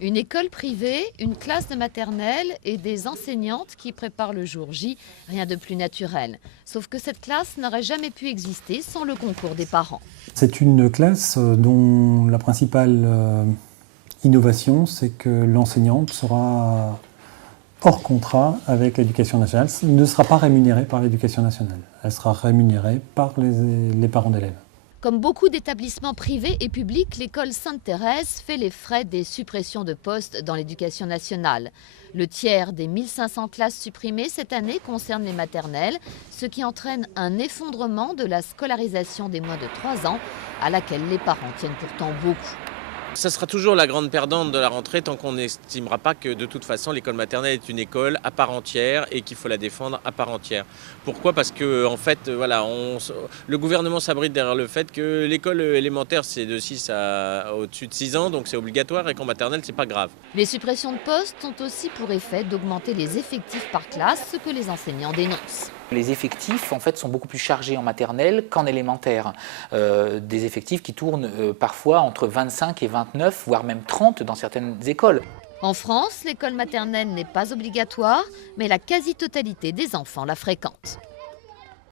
Une école privée, une classe de maternelle et des enseignantes qui préparent le jour J, rien de plus naturel. Sauf que cette classe n'aurait jamais pu exister sans le concours des parents. C'est une classe dont la principale innovation, c'est que l'enseignante sera hors contrat avec l'éducation nationale. Elle ne sera pas rémunérée par l'éducation nationale. Elle sera rémunérée par les parents d'élèves. Comme beaucoup d'établissements privés et publics, l'école Sainte-Thérèse fait les frais des suppressions de postes dans l'éducation nationale. Le tiers des 1500 classes supprimées cette année concerne les maternelles, ce qui entraîne un effondrement de la scolarisation des moins de 3 ans, à laquelle les parents tiennent pourtant beaucoup. Ça sera toujours la grande perdante de la rentrée tant qu'on n'estimera pas que de toute façon l'école maternelle est une école à part entière et qu'il faut la défendre à part entière. Pourquoi ? Parce que en fait, voilà, le gouvernement s'abrite derrière le fait que l'école élémentaire c'est de 6 à au-dessus de 6 ans, donc c'est obligatoire et qu'en maternelle c'est pas grave. Les suppressions de postes ont aussi pour effet d'augmenter les effectifs par classe, ce que les enseignants dénoncent. Les effectifs en fait, sont beaucoup plus chargés en maternelle qu'en élémentaire. Des effectifs qui tournent parfois entre 25 et 29, voire même 30 dans certaines écoles. En France, l'école maternelle n'est pas obligatoire, mais la quasi-totalité des enfants la fréquentent.